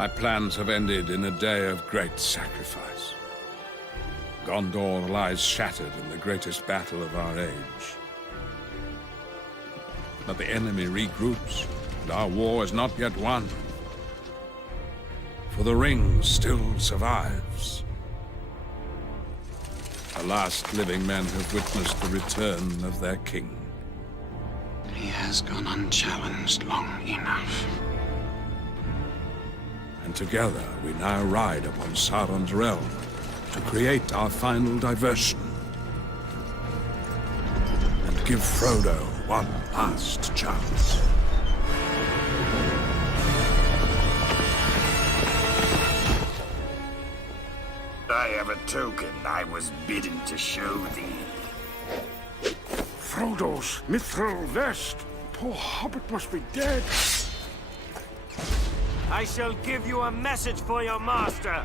My plans have ended in a day of great sacrifice. Gondor lies shattered in the greatest battle of our age. But the enemy regroups, and our war is not yet won. For the ring still survives. The last living men have witnessed the return of their king. He has gone unchallenged long enough. And together we now ride upon Sauron's realm to create our final diversion. And give Frodo one last chance. I have a token I was bidden to show thee. Frodo's mithril vest. Poor hobbit must be dead. I shall give you a message for your master.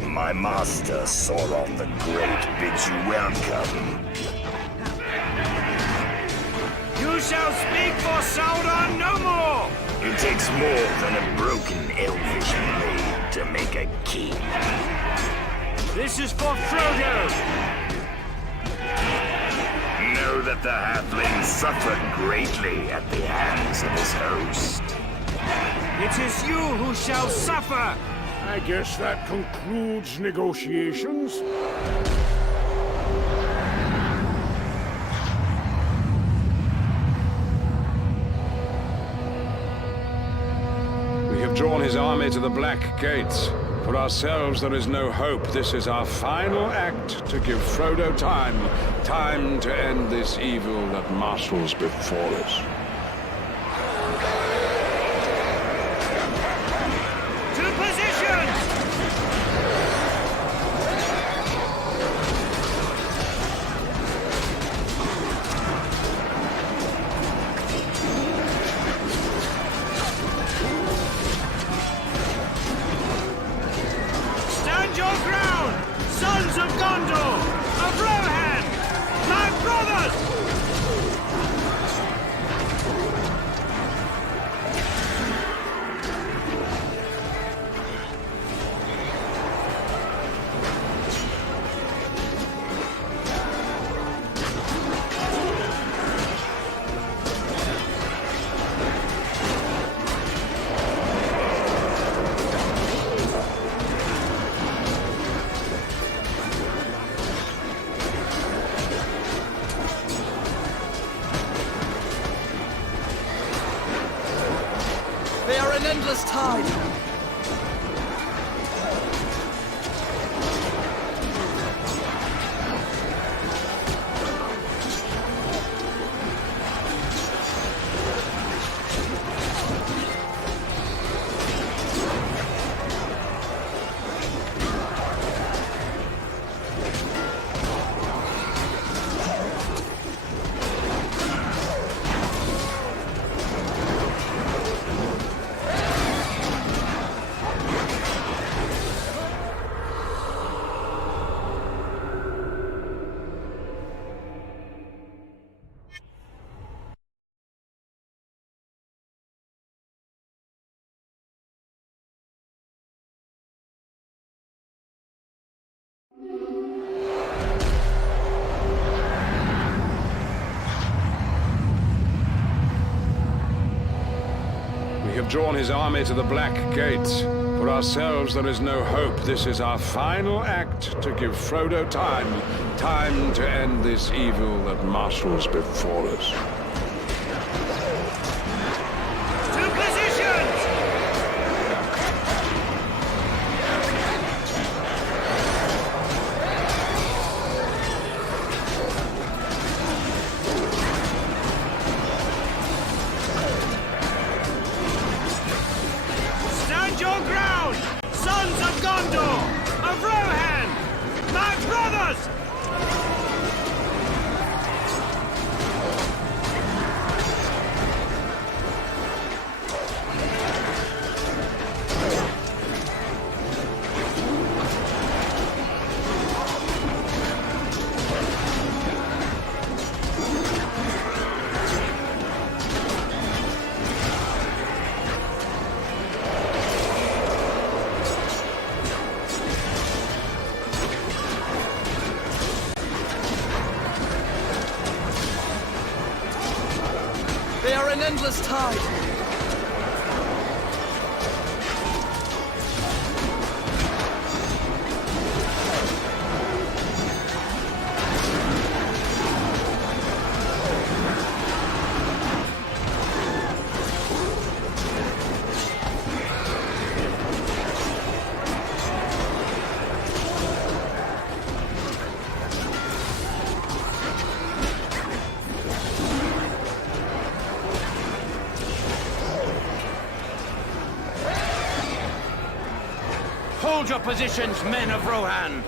My master, Sauron the Great, bids you welcome. You shall speak for Sauron no more! It takes more than a broken elvish blade to make a king. This is for Frodo! Know that the halfling suffered greatly at the hands of his host. It is you who shall suffer! I guess that concludes negotiations. We have drawn his army to the Black Gates. For ourselves there is no hope. This is our final act to give Frodo time to end this evil that marshals before us. To position! Stand your ground, sons of Gondor, of Rohan, my brothers! They are an endless tide. We have drawn his army to the Black Gates. For ourselves there is no hope. This is our final act to give Frodo time to end this evil that marshals before us. To positions! Stand your ground, sons of Gondor, of Rohan, my brothers! endless tide. Hold your positions, men of Rohan!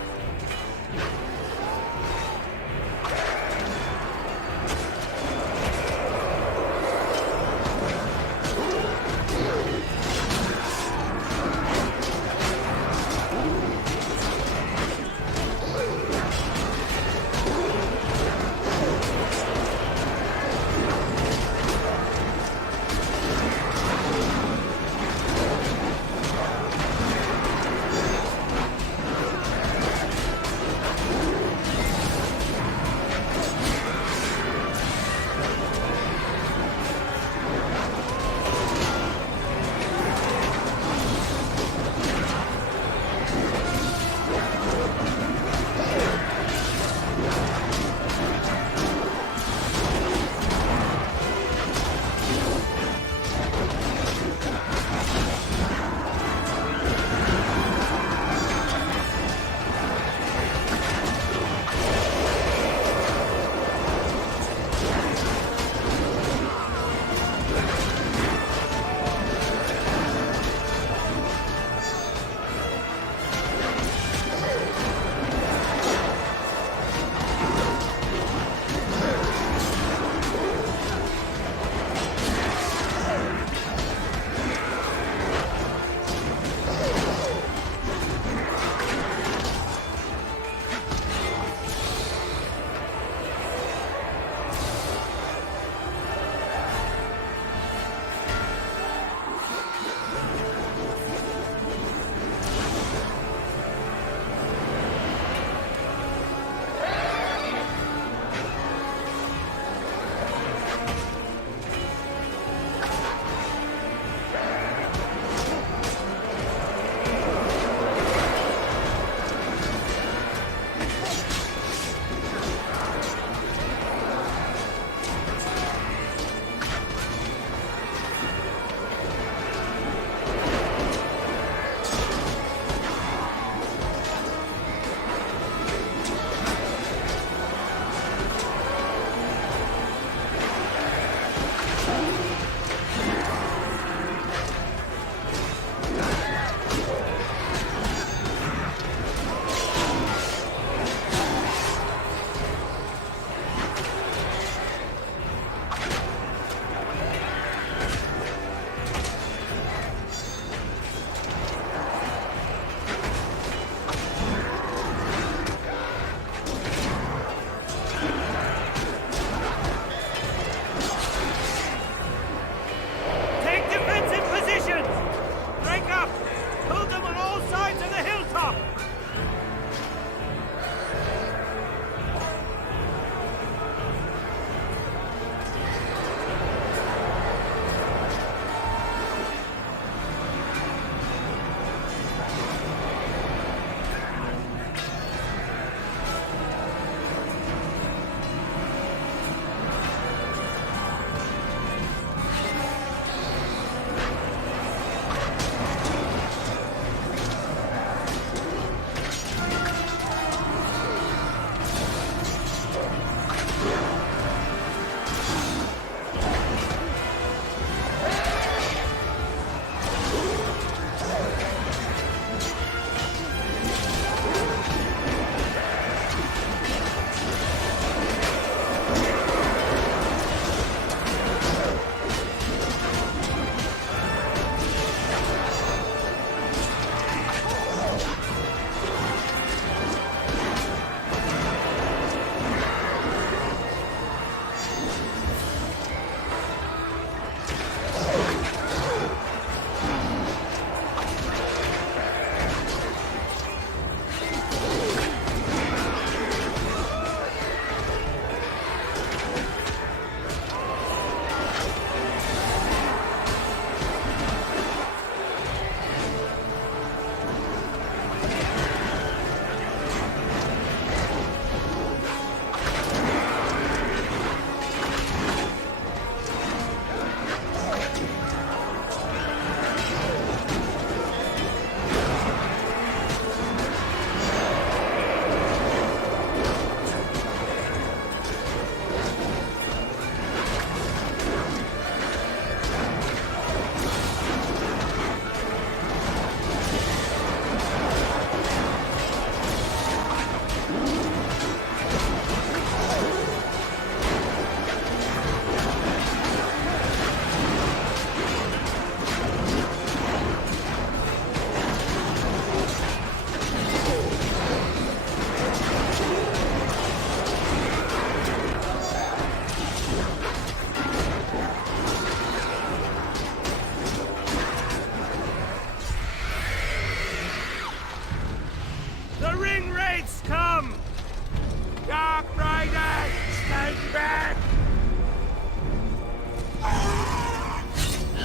back!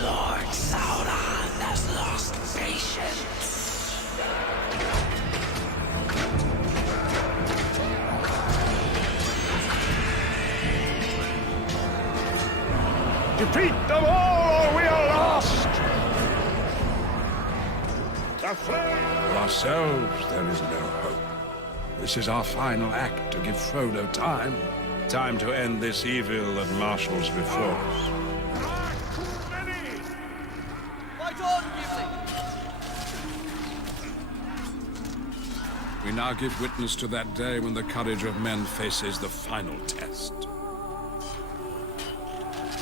Lord Sauron has lost patience. Defeat them all or we are lost! For ourselves, there is no hope. This is our final act to give Frodo time. Time to end this evil that marshals before us. Fight on, Gimli! We now give witness to that day when the courage of men faces the final test.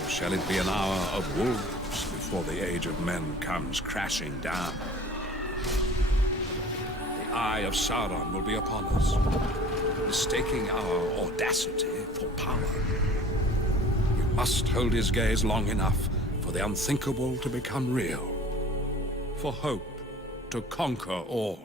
Or shall it be an hour of wolves before the age of men comes crashing down? The eye of Sauron will be upon us, mistaking our audacity for power. We must hold his gaze long enough for the unthinkable to become real, for hope to conquer all.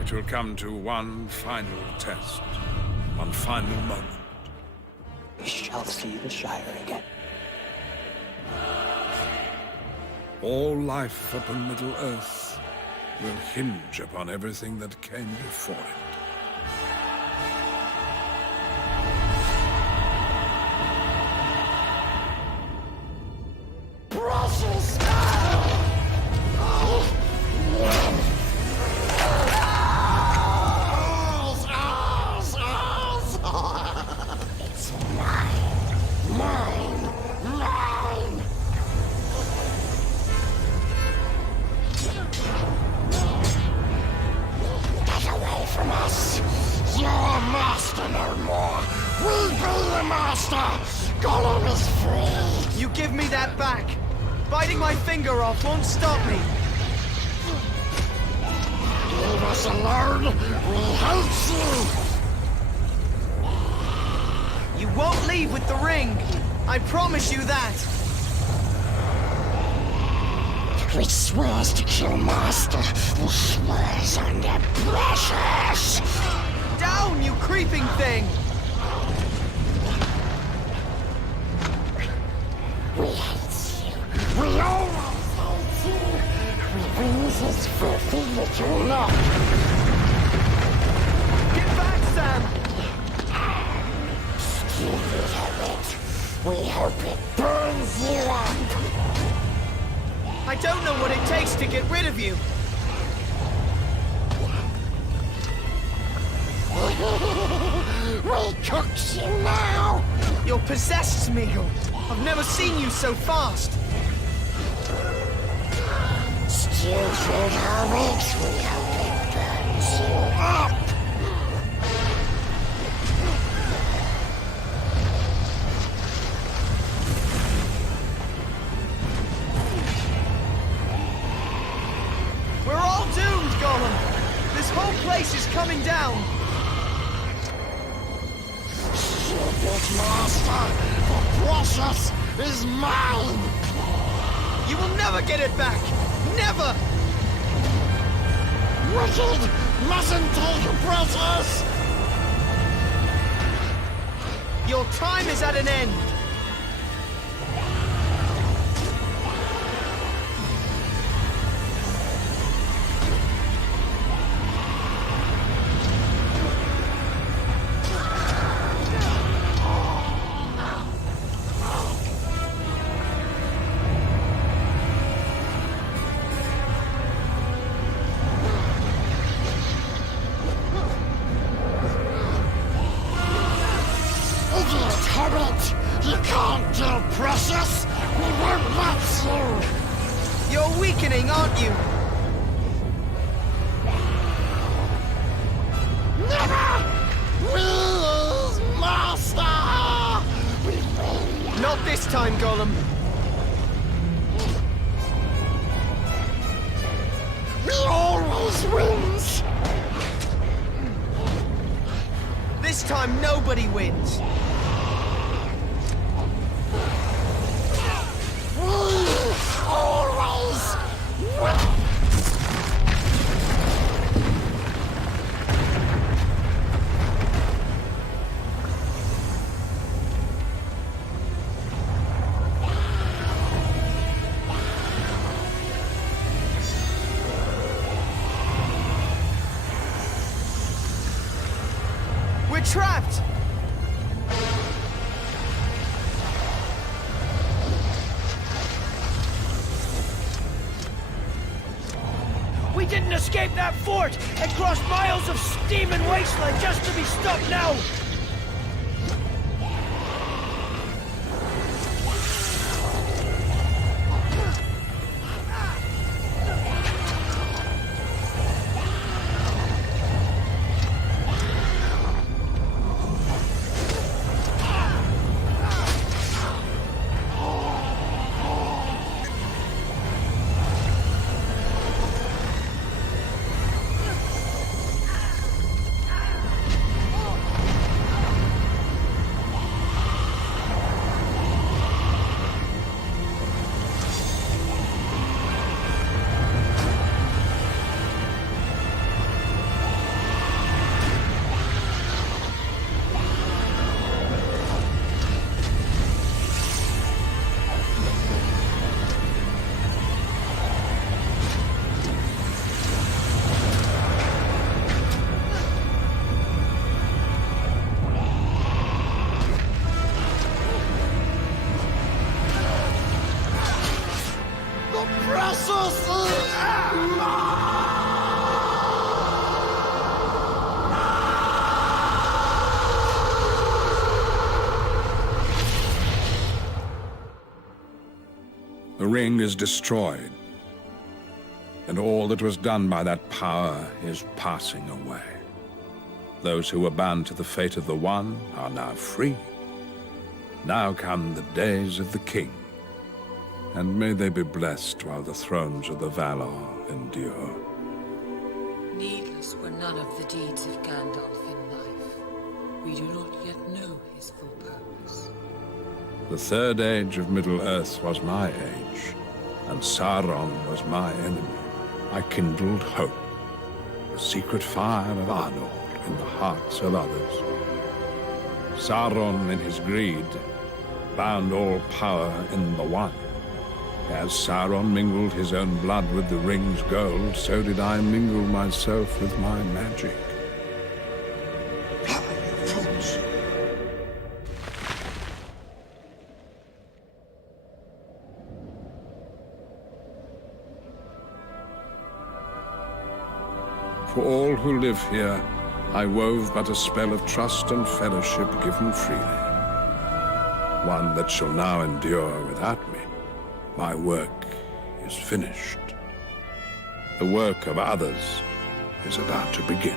It will come to one final test, one final moment. We shall see the Shire again. All life upon Middle-earth will hinge upon everything that came before it. You give me that back! Biting my finger off won't stop me! Leave us alone! We hate you! You won't leave with the ring! I promise you that! He swears to kill Master. He swears under precious! Down, you creeping thing! We hate you. We always hate you. We raise his filthy little neck. Get back, Sam! Stupid habit. We hope it burns you up. I don't know what it takes to get rid of you. We cooked you now. You're possessed, Smeagol. I've never seen you so fast. Stupid hobbits, we hope it burns you up. We're all doomed, Gollum. This whole place is coming down. Stupid Master, the precious is mine. You will never get it back. Never! Wicked mustn't take a precious. Your time is at an end. You can't kill Precious! We won't let you! You're weakening, aren't you? Never! We is master! We will. Not this time, Gollum. We always wins! This time nobody wins. We always win! We're trapped! We didn't escape that fort and cross miles of steaming wasteland just to be stopped now! Precious is The ring is destroyed, and all that was done by that power is passing away. Those who were bound to the fate of the One are now free. Now come the days of the King, and may they be blessed while the thrones of the Valar endure. Needless were none of the deeds of Gandalf in life. We do not yet know his full purpose. The third age of Middle-earth was my age, and Sauron was my enemy. I kindled hope, the secret fire of Arnor in the hearts of others. Sauron, in his greed, bound all power in the One. As Sauron mingled his own blood with the ring's gold, so did I mingle myself with my magic. For all who live here, I wove but a spell of trust and fellowship given freely. One that shall now endure without me. My work is finished. The work of others is about to begin.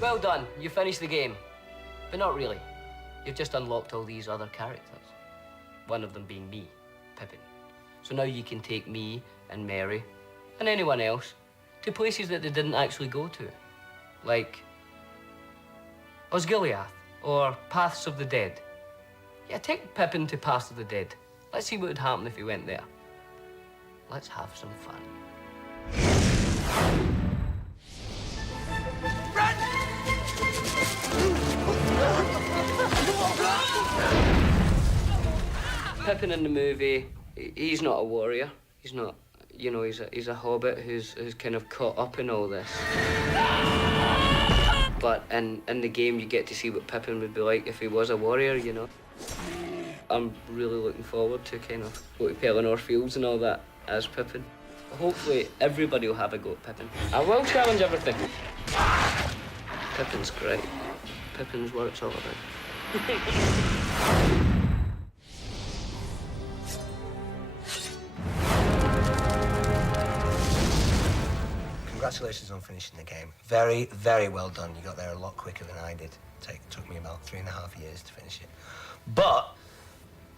Well done, you finished the game. But not really. You've just unlocked all these other characters. One of them being me, Pippin. So now you can take me and Mary and anyone else to places that they didn't actually go to. Like Osgiliath or Paths of the Dead. Yeah, take Pippin to Paths of the Dead. Let's see what would happen if he went there. Let's have some fun. Pippin in the movie, he's not a warrior. He's not, you know, he's a hobbit who's kind of caught up in all this. But in the game, you get to see what Pippin would be like if he was a warrior, you know. I'm really looking forward to kind of go to Pelennor Fields and all that as Pippin. Hopefully, everybody will have a go at Pippin. I will challenge everything. Pippin's great. Pippin's what it's all about. Congratulations on finishing the game. Very, very well done. You got there a lot quicker than I did. It took me about 3.5 years to finish it. But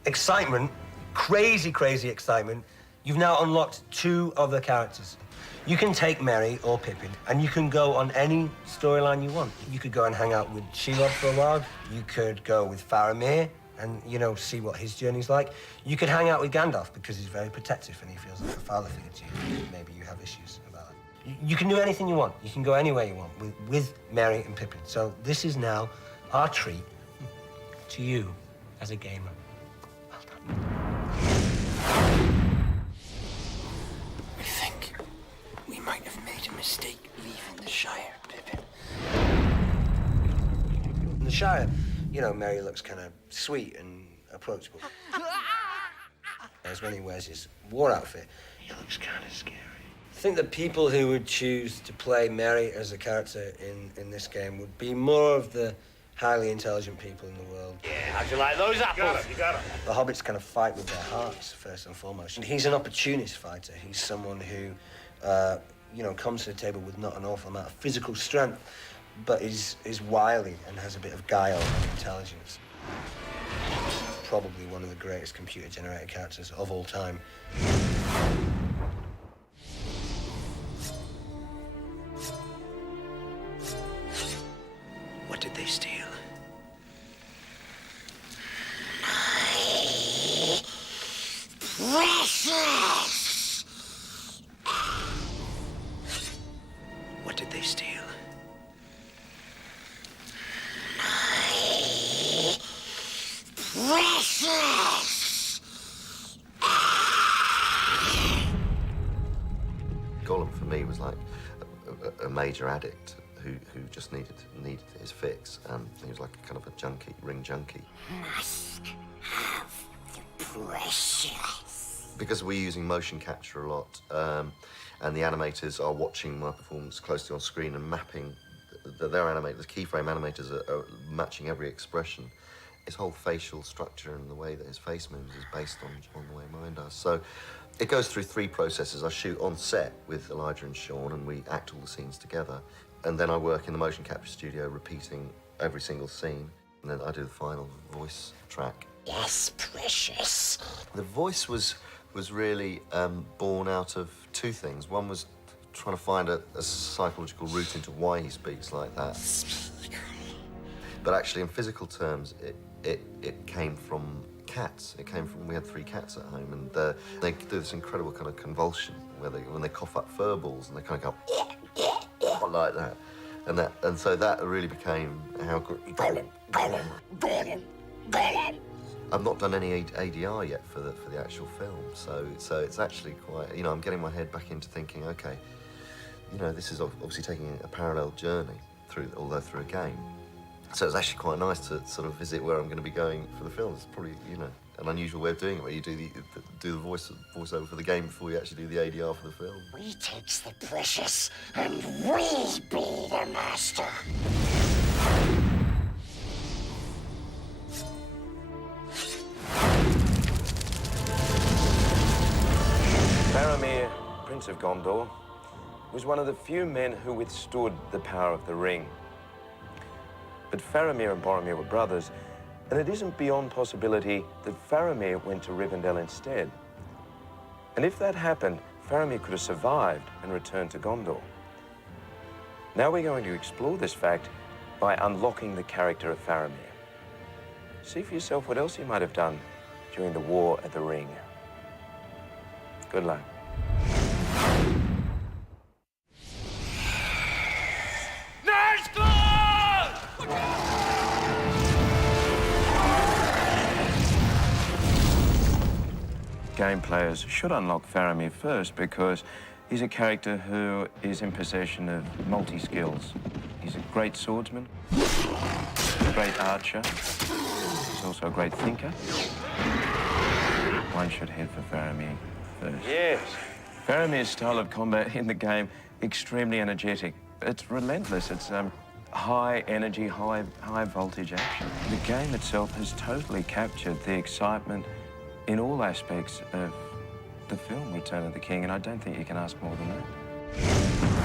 excitement, crazy, crazy excitement. You've now unlocked 2 other characters. You can take Merry or Pippin, and you can go on any storyline you want. You could go and hang out with Shelob for a while. You could go with Faramir and, you know, see what his journey's like. You could hang out with Gandalf because he's very protective and he feels like a father figure to you. Maybe you have issues about it. You can do anything you want. You can go anywhere you want with Merry and Pippin. So this is now our treat to you as a gamer. Well done. I think we might have made a mistake leaving the Shire, Pippin. In the Shire, you know, Merry looks kind of sweet and approachable. Whereas when he wears his war outfit, he looks kind of scary. I think the people who would choose to play Merry as a character in this game would be more of the highly intelligent people in the world. Yeah, how'd you like those apples? You got it. The hobbits kind of fight with their hearts, first and foremost. And he's an opportunist fighter. He's someone who, you know, comes to the table with not an awful amount of physical strength, but is wily and has a bit of guile and intelligence. Probably one of the greatest computer-generated characters of all time. What did they steal? Precious! What did they steal? Precious! Gollum for me was like a major addict who just needed his fix. He was like a kind of a junkie, ring junkie. Must have the precious. Because we're using motion capture a lot, and the animators are watching my performance closely on screen and mapping their animators, the keyframe animators are matching every expression. His whole facial structure and the way that his face moves is based on the way mine does. So it goes through 3 processes. I shoot on set with Elijah and Sean, and we act all the scenes together. And then I work in the motion capture studio, repeating every single scene. And then I do the final voice track. Yes, precious. The voice was really born out of 2 things. One was trying to find a psychological route into why he speaks like that. But actually, in physical terms, it came from cats. It came from, we had 3 cats at home, and they do this incredible kind of convulsion where when they cough up fur balls and they kind of go like that. And so that really became how I've not done any ADR yet for the actual film, so it's actually quite, you know, I'm getting my head back into thinking, okay, you know, this is obviously taking a parallel journey although through a game. So it's actually quite nice to sort of visit where I'm going to be going for the film. It's probably, you know, an unusual way of doing it, where you do the voiceover for the game before you actually do the ADR for the film. We takes the precious, and we be the master. Faramir, Prince of Gondor, was one of the few men who withstood the power of the ring. But Faramir and Boromir were brothers, and it isn't beyond possibility that Faramir went to Rivendell instead. And if that happened, Faramir could have survived and returned to Gondor. Now we're going to explore this fact by unlocking the character of Faramir. See for yourself what else he might have done during the War at the Ring. Good luck. Nice close! Game players should unlock Faramir first because he's a character who is in possession of multi-skills. He's a great swordsman, a great archer, he's also a great thinker. One should head for Faramir first. Yes. Faramir's style of combat in the game, extremely energetic. It's relentless. It's high energy, high voltage action. The game itself has totally captured the excitement in all aspects of the film Return of the King, and I don't think you can ask more than that.